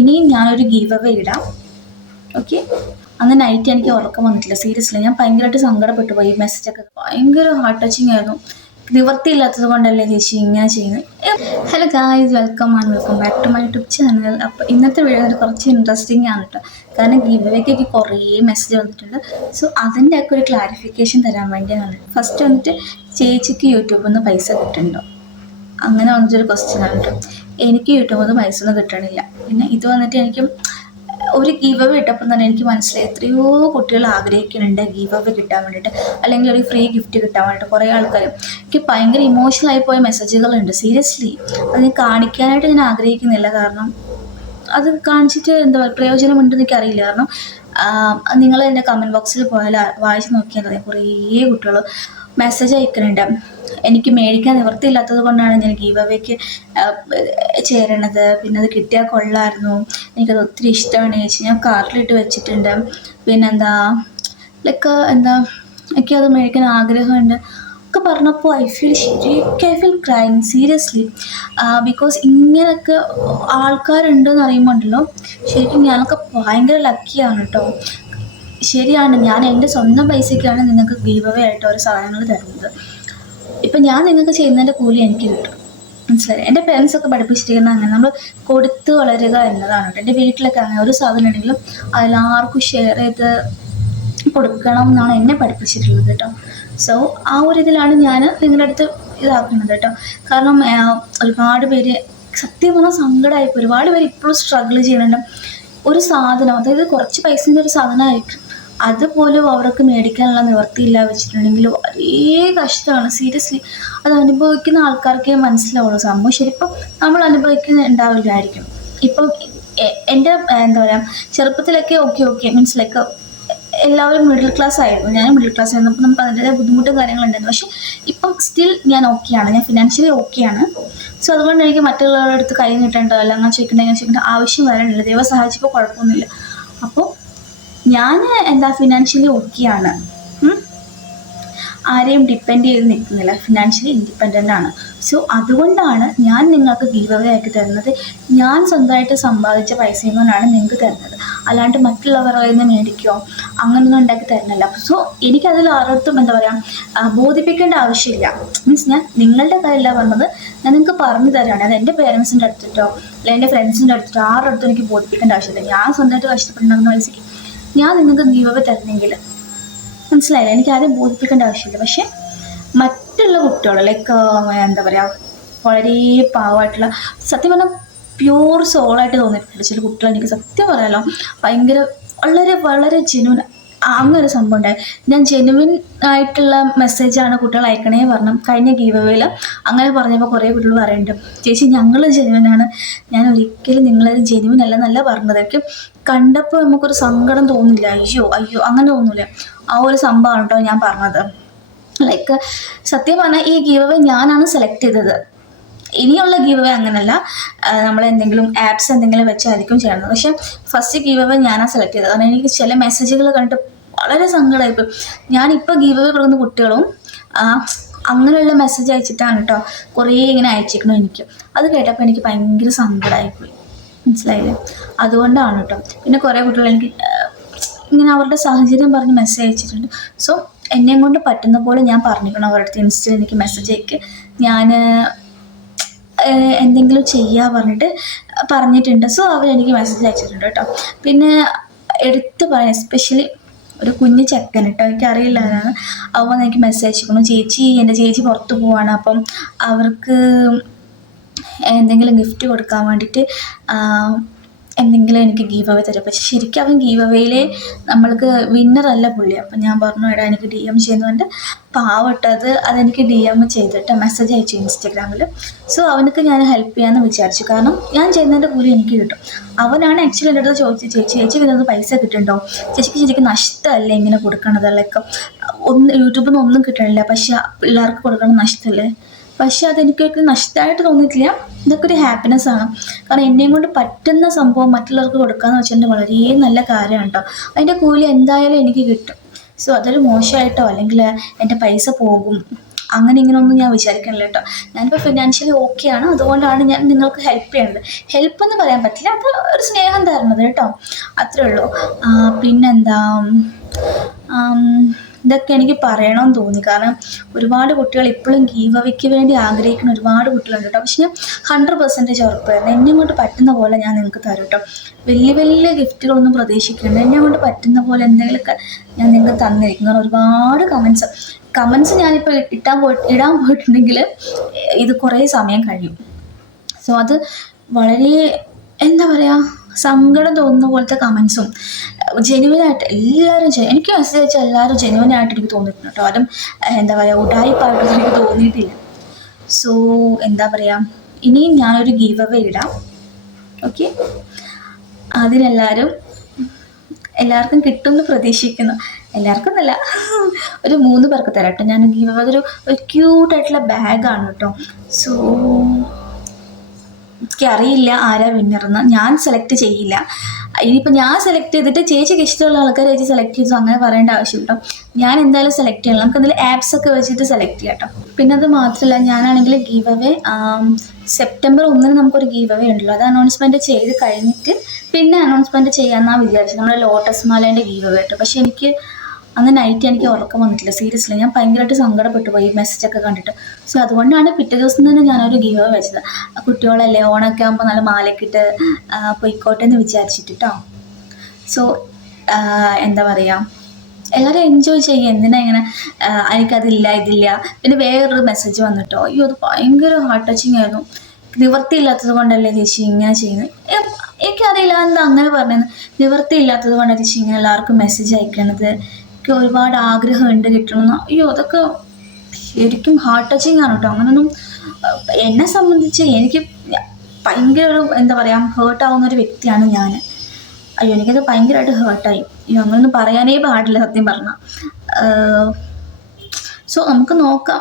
ഇനിയും ഞാനൊരു give away ഇടാം. ഓക്കെ അന്ന് നൈറ്റ് എനിക്ക് ഉറക്കം വന്നിട്ടില്ല. സീരിയസ്ലി ഞാൻ ഭയങ്കരമായിട്ട് സങ്കടപ്പെട്ടു പോയി. മെസ്സേജൊക്കെ ഭയങ്കര ഹാർട്ട് ടച്ചിങ് ആയിരുന്നു. നിവർത്തിയില്ലാത്തത് കൊണ്ടല്ലേ ചേച്ചി ഇങ്ങനെ ചെയ്യുന്നത്? Hello guys welcome and welcome back to my YouTube channel അപ്പോൾ ഇന്നത്തെ വീഡിയോ കുറച്ച് ഇൻട്രസ്റ്റിംഗ് ആണ് കേട്ടോ കാരണം ഗിവേക്ക് കുറേ മെസ്സേജ് വന്നിട്ടുണ്ട്. സോ അതിന്റെ ഒക്കെ ഒരു ക്ലാരിഫിക്കേഷൻ തരാൻ വേണ്ടിയാണ്. ഫസ്റ്റ് വന്നിട്ട് ചേച്ചിക്ക് യൂട്യൂബിൽ നിന്ന് പൈസ കിട്ടുന്നുണ്ടോ? അങ്ങനെ വന്നിട്ടൊരു ക്വസ്റ്റ്യൻ ആണ് കേട്ടോ എനിക്ക് നിന്ന് പൈസ കിട്ടണില്ല. പിന്നെ ഇത് വന്നിട്ട് എനിക്ക് ഒരു ഗീവ് അവേ തന്നെ എനിക്ക് മനസ്സിലായി എത്രയോ കുട്ടികൾ ആഗ്രഹിക്കുന്നുണ്ട് ഗീവ് അവേ കിട്ടാൻ വേണ്ടിയിട്ട്. അല്ലെങ്കിൽ ഒരു ഫ്രീ ഗിഫ്റ്റ് കിട്ടാൻ വേണ്ടിയിട്ട് കുറേ ആൾക്കാർ എനിക്ക് ഭയങ്കര ആയി പോയ മെസ്സേജുകളുണ്ട് സീരിയസ്ലി അത് കാണിക്കാനായിട്ട് ഞാൻ ആഗ്രഹിക്കുന്നില്ല. കാരണം അത് കാണിച്ചിട്ട് എന്താ പറയുക പ്രയോജനമുണ്ടെന്ന് എനിക്കറിയില്ല. കാരണം നിങ്ങൾ എന്റെ കമന്റ് ബോക്സിൽ പോയാൽ വായിച്ച് നോക്കിയാൽ അറിയാം കുറേ കുട്ടികൾ മെസ്സേജ് അയക്കുന്നുണ്ട്. എനിക്ക് മേടിക്കാൻ നിവൃത്തിയില്ലാത്തത് കൊണ്ടാണ് ഞാൻ ഗീവ് അവേക്ക് ചേരണത്. പിന്നെ അത് കിട്ടിയാൽ കൊള്ളായിരുന്നു. എനിക്കത് ഒത്തിരി ഇഷ്ടമാണ് ചേച്ചി. ഞാൻ കാറിലിട്ട് വെച്ചിട്ടുണ്ട്. പിന്നെന്താ ലൈക്ക് എന്താ എനിക്ക് എനിക്കത് മേടിക്കാൻ ആഗ്രഹമുണ്ട്. ഒക്കെ പറഞ്ഞപ്പോൾ ഐ ഫീൽ ശരിക്കും I feel crime seriously because ഇങ്ങനെയൊക്കെ ആൾക്കാരുണ്ടെന്ന് അറിയുമ്പോൾ ഉണ്ടല്ലോ ശരിക്കും ഞാനൊക്കെ ഭയങ്കര ലക്കിയാണ് കേട്ടോ ശരിയാണ് ഞാൻ എന്റെ സ്വന്തം പൈസയ്ക്കാണ് നിങ്ങൾക്ക് ഗീവ് അവേ ആയിട്ട് ഓരോ സാധനങ്ങൾ തരുന്നത്. ഇപ്പം ഞാൻ നിങ്ങൾക്ക് ചെയ്യുന്നതിന്റെ കൂലി എനിക്ക് കിട്ടും. മനസ്സിലായി? എന്റെ പേരൻസ് ഒക്കെ പഠിപ്പിച്ചിരിക്കുന്നത് അങ്ങനെ. നമ്മൾ കൊടുത്ത് വളരുക എന്നതാണ് കേട്ടോ. എന്റെ വീട്ടിലൊക്കെ അങ്ങനെ ഒരു സാധനം ഉണ്ടെങ്കിലും അതിലാർക്കും ഷെയർ ചെയ്ത് കൊടുക്കണം എന്നാണ് എന്നെ പഠിപ്പിച്ചിട്ടുള്ളത് കേട്ടോ. സോ ആ ഒരു ഇതിലാണ് ഞാൻ നിങ്ങളുടെ അടുത്ത് ഇതാക്കുന്നത് കേട്ടോ. കാരണം ഒരുപാട് പേര് സത്യം പറഞ്ഞാൽ സങ്കടമായിപ്പോൾ ഒരുപാട് പേര് ഇപ്പോഴും സ്ട്രഗിൾ ചെയ്യുന്നുണ്ട്. ഒരു സാധനം അതായത് കുറച്ച് പൈസന്റെ ഒരു സാധനമായിരിക്കും. അതുപോലും അവർക്ക് മേടിക്കാനുള്ള നിവർത്തിയില്ല വെച്ചിട്ടുണ്ടെങ്കിൽ വളരെ കഷ്ടമാണ്. സീരിയസ്ലി അത് അനുഭവിക്കുന്ന ആൾക്കാർക്കേ മനസ്സിലാവുള്ളൂ. സംഭവം ശരിക്കും നമ്മൾ അനുഭവിക്കുന്നുണ്ടാവില്ലായിരിക്കും. ഇപ്പം എന്റെ എന്താ പറയുക ചെറുപ്പത്തിലൊക്കെ ഓക്കെ ഓക്കെ മീൻസ് ലൈക്ക് എല്ലാവരും മിഡിൽ ക്ലാസ് ആയിരുന്നു. ഞാൻ മിഡിൽ ക്ലാസ് ആയിരുന്നു. അപ്പോൾ നമുക്ക് അതിന്റെതായ ബുദ്ധിമുട്ടും കാര്യങ്ങളുണ്ടായിരുന്നു. പക്ഷെ ഇപ്പം സ്റ്റിൽ ഞാൻ ഓക്കെയാണ് ഞാൻ ഫിനാൻഷ്യലി ഓക്കെയാണ് സോ അതുകൊണ്ട് എനിക്ക് മറ്റുള്ളവരുടെ അടുത്ത് കൈ നീട്ടേണ്ടതല്ല. അങ്ങനെ ചോദിക്കേണ്ട ഇങ്ങനെ ചോദിക്കേണ്ട ആവശ്യം വരണില്ല ദൈവം സഹായിച്ചപ്പോൾ കുഴപ്പമൊന്നുമില്ല. അപ്പോൾ ഞാൻ എന്താ ഫിനാൻഷ്യലി ഓക്കെയാണ് ആരെയും ഡിപ്പെൻഡ് ചെയ്ത് നിൽക്കുന്നില്ല. ഫിനാൻഷ്യലി ഇൻഡിപെൻഡന്റ് ആണ്. സോ അതുകൊണ്ടാണ് ഞാൻ നിങ്ങൾക്ക് ഗീവ് അവേ ആക്കി തരുന്നത് ഞാൻ സ്വന്തമായിട്ട് സമ്പാദിച്ച പൈസയും കൊണ്ടാണ് നിങ്ങൾക്ക് തരുന്നത് അല്ലാണ്ട് മറ്റുള്ളവരുടെ നിന്ന് മേടിക്കുകയോ അങ്ങനെയൊന്നും ഉണ്ടാക്കി തരുന്നില്ല. സോ എനിക്കതിൽ ആരോടത്തും എന്താ പറയുക ബോധിപ്പിക്കേണ്ട ആവശ്യമില്ല. മീൻസ് ഞാൻ നിങ്ങളുടെ കയ്യിലല്ല പറഞ്ഞത് ഞാൻ നിങ്ങൾക്ക് പറഞ്ഞു തരാണ്. അത് എന്റെ പേരൻസിന്റെ അടുത്തിട്ടോ അല്ലെങ്കിൽ എന്റെ ഫ്രണ്ട്സിന്റെ അടുത്തിട്ടോ ആരുടെ അടുത്തും എനിക്ക് ബോധിപ്പിക്കേണ്ട ആവശ്യമില്ല. ഞാൻ സ്വന്തമായിട്ട് കഷ്ടപ്പെട്ടുണ്ടാകുന്ന പൈസയ്ക്ക് ഞാൻ നിങ്ങൾക്ക് ഗീവ് തരുന്നെങ്കിൽ മനസ്സിലായില്ല? എനിക്ക് ആരെയും ബോധിപ്പിക്കേണ്ട ആവശ്യമില്ല. പക്ഷെ മറ്റുള്ള കുട്ടികൾ ലൈക്ക് എന്താ പറയുക വളരെ പാവമായിട്ടുള്ള സത്യം പറഞ്ഞാൽ പ്യൂർ സോളായിട്ട് തോന്നിയിട്ടുണ്ട്. ചില കുട്ടികൾ എനിക്ക് സത്യം പറയാലോ ഭയങ്കര വളരെ വളരെ ജെനുവിൻ അങ്ങനെ ഒരു സംഭവം ഉണ്ടായി. ഞാൻ ജെനുവിൻ ആയിട്ടുള്ള മെസ്സേജാണ് കുട്ടികൾ അയക്കണേ പറഞ്ഞു. കഴിഞ്ഞ ഗീവവേയിൽ അങ്ങനെ പറഞ്ഞപ്പോൾ കുറേ കുട്ടികൾ പറയുന്നുണ്ട് ചേച്ചി ഞങ്ങൾ ജെനുവിനാണ് ഞാൻ ഒരിക്കലും നിങ്ങളത് ജെനുവിൻ അല്ല നല്ല പറഞ്ഞതായിരിക്കും. കണ്ടപ്പോൾ നമുക്കൊരു സങ്കടം തോന്നില്ല. അയ്യോ അയ്യോ അങ്ങനെ തോന്നില്ല ആ ഒരു സംഭവമാണ് കേട്ടോ ഞാൻ പറഞ്ഞത്. ലൈക്ക് സത്യം പറഞ്ഞാൽ ഈ ഗീവ് ഞാനാണ് സെലക്ട് ചെയ്തത്. ഇനിയുള്ള ഗീവ് അവേ അങ്ങനല്ല നമ്മൾ എന്തെങ്കിലും ആപ്സ് എന്തെങ്കിലും വെച്ചായിരിക്കും ചെയ്യുന്നത്. പക്ഷെ ഫസ്റ്റ് ഗീവ് അവേ ഞാനാണ് സെലക്ട് ചെയ്തത്. കാരണം എനിക്ക് ചില മെസ്സേജുകൾ കണ്ടിട്ട് വളരെ സങ്കടമായിപ്പോയി ഞാനിപ്പോൾ ഗീവ് അവേ കൊടുക്കുന്ന കുട്ടികളും അങ്ങനെയുള്ള മെസ്സേജ് അയച്ചിട്ടാണ് കേട്ടോ കുറേ ഇങ്ങനെ അയച്ചിരിക്കണു എനിക്ക്. അത് കേട്ടപ്പോൾ എനിക്ക് ഭയങ്കര സങ്കടമായിപ്പോയി മനസ്സിലായില്ലേ? അതുകൊണ്ടാണ് കേട്ടോ പിന്നെ കുറേ കുട്ടികൾ എനിക്ക് ഇങ്ങനെ അവരുടെ സാഹചര്യം പറഞ്ഞ് മെസ്സേജ് അയച്ചിട്ടുണ്ട്. സോ എന്നെയും കൊണ്ട് പറ്റുന്ന പോലെ ഞാൻ പറഞ്ഞിരിക്കണം അവരുടെ അടുത്ത്. ഇൻസ്റ്റയിൽ എനിക്ക് മെസ്സേജ് അയക്ക്. ഞാൻ എന്തെങ്കിലും ചെയ്യാ പറഞ്ഞിട്ട് പറഞ്ഞിട്ടുണ്ട്. സോ അവരെനിക്ക് മെസ്സേജ് അയച്ചിട്ടുണ്ട് കേട്ടോ പിന്നെ എടുത്ത് പറയാം എസ്പെഷ്യലി ഒരു കുഞ്ഞ് ചെക്കൻ കേട്ടോ എനിക്കറിയില്ല അവൻ എനിക്ക് മെസ്സേജ് അയച്ചിരിക്കുന്നു. ചേച്ചി എന്റെ ചേച്ചി പുറത്ത് പോവാണ്. അപ്പം അവർക്ക് എന്തെങ്കിലും ഗിഫ്റ്റ് കൊടുക്കാൻ വേണ്ടിയിട്ട് എന്തെങ്കിലും എനിക്ക് ഗീവ് അവേ തരും. പക്ഷെ ശരിക്കും അവൻ ഗീവ് അവേയിലെ നമ്മൾക്ക് വിന്നറല്ല പുള്ളി. അപ്പം ഞാൻ പറഞ്ഞു എടാ എനിക്ക് ഡി എം ചെയ്യുന്നതുകൊണ്ട് പാവട്ടത് അതെനിക്ക് ഡി എം ചെയ്തിട്ട് മെസ്സേജ് അയച്ചു ഇൻസ്റ്റഗ്രാമിൽ സോ അവനക്ക് ഞാൻ ഹെൽപ്പ് ചെയ്യാമെന്ന് വിചാരിച്ചു. കാരണം ഞാൻ ചെയ്യുന്നതിന്റെ കൂലി എനിക്ക് കിട്ടും. അവനാണ് ആക്ച്വലി എന്റെ അടുത്ത് ചോദിച്ചത് ചേച്ചി ചേച്ചി ഇതിനകത്ത് പൈസ കിട്ടുന്നുണ്ടോ? ചേച്ചിക്ക് ശരിക്കും നഷ്ടമല്ലേ ഇങ്ങനെ കൊടുക്കണത്? ഒന്ന് യൂട്യൂബിൽ നിന്ന് ഒന്നും കിട്ടണില്ല. പക്ഷെ പിള്ളേർക്ക് കൊടുക്കണം നഷ്ടമല്ലേ? പക്ഷെ അതെനിക്കൊക്കെ നഷ്ടമായിട്ട് തോന്നിയിട്ടില്ല. ഇതൊക്കെ ഒരു ഹാപ്പിനെസ് ആണ്. കാരണം എന്നെയും കൊണ്ട് പറ്റുന്ന സംഭവം മറ്റുള്ളവർക്ക് കൊടുക്കാന്ന് വെച്ചിട്ടുണ്ടെങ്കിൽ വളരെ നല്ല കാര്യമാണ് കേട്ടോ. അതിന്റെ കൂലി എന്തായാലും എനിക്ക് കിട്ടും. സോ അതൊരു മോശമായിട്ടോ അല്ലെങ്കിൽ എന്റെ പൈസ പോകും. അങ്ങനെ ഇങ്ങനെ ഒന്നും ഞാൻ വിചാരിക്കണില്ല കേട്ടോ. ഞാനിപ്പോൾ ഫിനാൻഷ്യലി ഓക്കെയാണ് അതുകൊണ്ടാണ് ഞാൻ നിങ്ങൾക്ക് ഹെൽപ്പ് ചെയ്യുന്നത് ഹെൽപ്പ് എന്ന് പറയാൻ പറ്റില്ല. അത് ഒരു സ്നേഹം തരണത് കേട്ടോ. അത്രേ ഉള്ളൂ. പിന്നെന്താ? ഇതൊക്കെ എനിക്ക് പറയണമെന്ന് തോന്നി. കാരണം ഒരുപാട് കുട്ടികൾ ഇപ്പോഴും ഗീവവയ്ക്ക് വേണ്ടി ആഗ്രഹിക്കുന്ന ഒരുപാട് കുട്ടികളുണ്ട് കേട്ടോ. പക്ഷേ ഹൺഡ്രഡ് പെർസെന്റേജ് ഉറപ്പായിരുന്നു എന്നെ കൊണ്ട് പറ്റുന്ന പോലെ ഞാൻ നിങ്ങൾക്ക് തരും കേട്ടോ. വലിയ വലിയ ഗിഫ്റ്റുകളൊന്നും പ്രതീക്ഷിക്കേണ്ട. എന്നെ കൊണ്ട് പറ്റുന്ന പോലെ എന്തെങ്കിലുമൊക്കെ ഞാൻ നിങ്ങൾക്ക് തന്നിരിക്കും. കാരണം ഒരുപാട് കമൻസ് കമൻസ് ഞാനിപ്പോൾ ഇട്ടാൻ പോയി ഇടാൻ പോയിട്ടുണ്ടെങ്കിൽ ഇത് കുറേ സമയം കഴിയും. സോ അത് വളരെ എന്താ പറയുക സങ്കടം തോന്നുന്ന പോലത്തെ കമൻസും ജെനുവനായിട്ട് എല്ലാവരും എനിക്ക് മെസ്സേജ് അയച്ചാൽ എല്ലാവരും ജെനുവനായിട്ട് എനിക്ക് തോന്നിയിട്ടുണ്ട് കേട്ടോ. അതും എന്താ പറയുക ഉടായിപ്പായിട്ടൊന്നും എനിക്ക് തോന്നിയിട്ടില്ല. സോ എന്താ പറയുക ഇനിയും ഞാനൊരു ഗീവ് അവേ ഇടാം. ഓക്കെ അതിനെല്ലാവരും എല്ലാവർക്കും കിട്ടുമെന്ന് പ്രതീക്ഷിക്കുന്നു. എല്ലാവർക്കും എന്നല്ല ഒരു മൂന്ന് പേർക്ക് തരാം കേട്ടോ. ഞാൻ ഗീവ് അവേ ഒരു ക്യൂട്ടായിട്ടുള്ള ബാഗാണ് കേട്ടോ. സോ എനിക്കറിയില്ല ആരാ വിന്നറെന്ന് ഞാൻ സെലക്ട് ചെയ്യില്ല. ഇനിയിപ്പോൾ ഞാൻ സെലക്ട് ചെയ്തിട്ട് ചേച്ചിക്ക് ഇഷ്ടമുള്ള ആൾക്കാർ ചേച്ചി സെലക്ട് ചെയ്തു. അങ്ങനെ പറയേണ്ട ആവശ്യമുണ്ടോ ഞാൻ എന്തായാലും സെലക്ട് ചെയ്യണം. നമുക്ക് എന്തെങ്കിലും ആപ്സ് ഒക്കെ വെച്ചിട്ട് സെലക്ട് ചെയ്യാം കേട്ടോ. പിന്നെ അത് മാത്രമല്ല ഞാനാണെങ്കിൽ ഗീവ് അവേ സെപ്റ്റംബർ ഒന്നിന് നമുക്കൊരു ഗീവ് അവേ ഉണ്ടല്ലോ. അത് അനൗൺസ്മെന്റ് ചെയ്ത് കഴിഞ്ഞിട്ട് പിന്നെ അനൗൺസ്മെന്റ് ചെയ്യാമെന്നാണ് വിചാരിച്ചത്. നമ്മുടെ ലോട്ടസ് മാലേന്റെ ഗീവ് അവേ കേട്ടോ. പക്ഷേ എനിക്ക് അന്ന് നൈറ്റ് എനിക്ക് ഉറക്കം വന്നിട്ടില്ല. സീരിയസ്ലി ഞാൻ ഭയങ്കരമായിട്ട് സങ്കടപ്പെട്ടു പോയി. മെസ്സേജ് ഒക്കെ കണ്ടിട്ട്. സോ അതുകൊണ്ടാണ് പിറ്റേ ദിവസം തന്നെ ഞാനൊരു ഗീവ് വെച്ചത് കുട്ടികളല്ലേ ഓണൊക്കെ ആകുമ്പോൾ നല്ല മാലക്കിട്ട് പൊയ്ക്കോട്ടെ എന്ന് വിചാരിച്ചിട്ട് കേട്ടോ സോ എന്താ പറയുക എല്ലാവരും എൻജോയ് ചെയ്യുക എന്തിനാ ഇങ്ങനെ എനിക്കതില്ല ഇതില്ല. പിന്നെ വേറൊരു മെസ്സേജ് വന്നിട്ടോ. അയ്യോ അത് ഭയങ്കര ഹാർട്ട് ടച്ചിങ് ആയിരുന്നു. നിവൃത്തിയില്ലാത്തത് കൊണ്ടല്ലേ ചേച്ചി ഇങ്ങനെ ചെയ്യുന്നത് എനിക്കറിയില്ല. എന്താ അങ്ങനെ പറഞ്ഞത് നിവൃത്തിയില്ലാത്തത് കൊണ്ടല്ലേ ചേച്ചി ഇങ്ങനെ എല്ലാവർക്കും മെസ്സേജ് അയക്കണത്? എനിക്ക് ഒരുപാട് ആഗ്രഹമുണ്ട് കിട്ടണമെന്ന്. അയ്യോ അതൊക്കെ ശരിക്കും ഹാർട്ട് ടച്ചിങ് ആണ് കേട്ടോ. അങ്ങനൊന്നും എന്നെ സംബന്ധിച്ച് എനിക്ക് ഭയങ്കര ഒരു എന്താ ഹേർട്ട് ആവുന്ന ഒരു വ്യക്തിയാണ് ഞാൻ അയ്യോ എനിക്കത് ഭയങ്കരമായിട്ട് ഹേർട്ടായി അയ്യോ അങ്ങനൊന്നും പറയാനേ പാടില്ല സത്യം പറഞ്ഞാൽ സോ നമുക്ക് നോക്കാം.